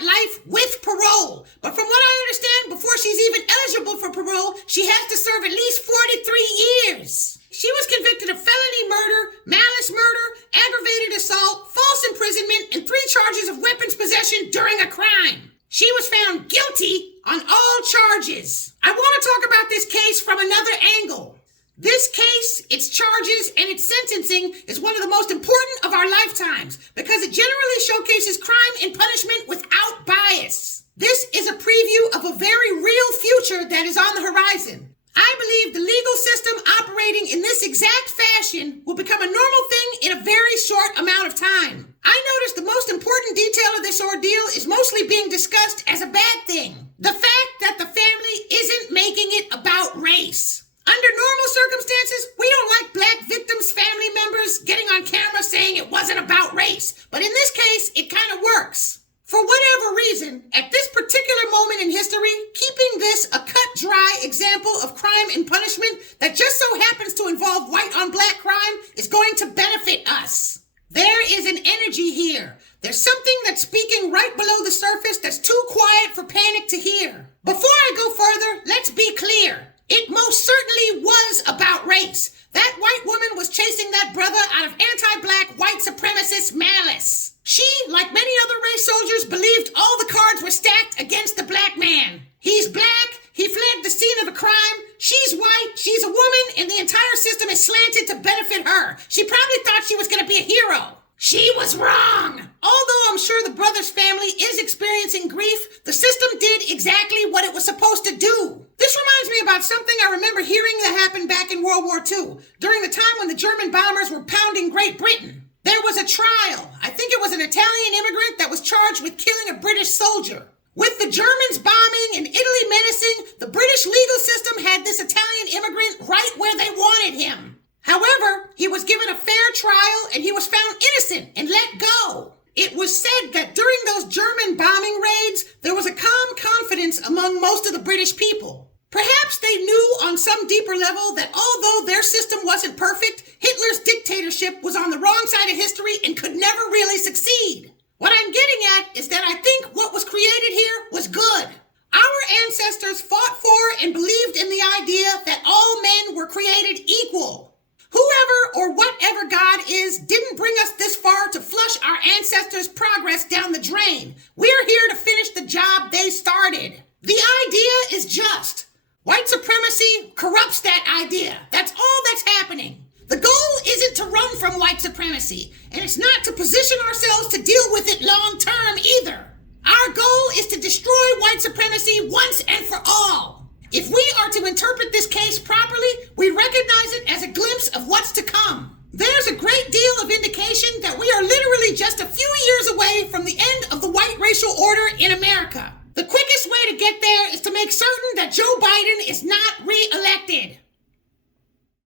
got life with parole. But from what I understand, before she's even eligible for parole, she has to serve at least 43 years. She was convicted of felony murder, malice murder, aggravated assault, false imprisonment, and 3 charges of weapons possession during a crime. She was found guilty on all charges. I want to talk about this case from another angle. This case, its charges, and its sentencing is one of the most important of our lifetimes because it generally showcases crime and punishment without bias. This is a preview of a very real future that is on the horizon. I believe the legal system operating in this exact fashion will become a normal thing in a very short amount of time. I noticed the most important detail of this ordeal is mostly being discussed as a bad thing. The fact that the family isn't making it about race. Under normal circumstances, we don't like black victims' family members getting on camera saying it wasn't about race. But in this case, it kind of works. For whatever reason, at this particular moment in history, keeping this a cut-dry example of crime and punishment that just so happens to involve white-on-black crime is going to benefit us. There is an energy here. There's something that's speaking right below the surface that's too quiet for panic to hear. Before I go further, let's be clear. It most certainly was about race. That white woman was chasing that brother out of anti-black white supremacist malice. She, like many other race soldiers, believed all the cards were stacked against the black man. He's black, he fled the scene of a crime, she's white, she's a woman, and the entire system is slanted to benefit her. She probably thought she was going to be a hero. She was wrong. Although I'm sure the brother's family is experiencing grief, the system did exactly what it was supposed to do. This reminds me about something I remember hearing that happened back in World War II, during the time when the German bombers were pounding Great Britain. There was a trial. I think it was an Italian immigrant that was charged with killing a British soldier. With the Germans bombing and Italy menacing, the British legal system had this Italian immigrant right where they wanted him. However, he was given a fair trial and he was found innocent and let go. It was said that during those German bombing raids, there was a calm confidence among most of the British people. Perhaps they knew on some deeper level that although their system wasn't perfect, Hitler's dictatorship was on the wrong side of history and could never really succeed. What I'm getting at is that I think what was created here was good. Our ancestors fought for and believed in the idea that all men were created equal. Whoever or whatever God is didn't bring us this far to flush our ancestors' progress down the drain. We're here to finish the job they started. The idea is just. White supremacy corrupts that idea. That's all that's happening. The goal isn't to run from white supremacy, and it's not to position ourselves to deal with it long term either. Our goal is to destroy white supremacy once and for all. If we are to interpret this case properly, we recognize it as a glimpse of what's to come. There's a great deal of indication that we are literally just a few years away from the end of the white racial order in America. The quickest way to get there is to make certain that Joe Biden is not re-elected.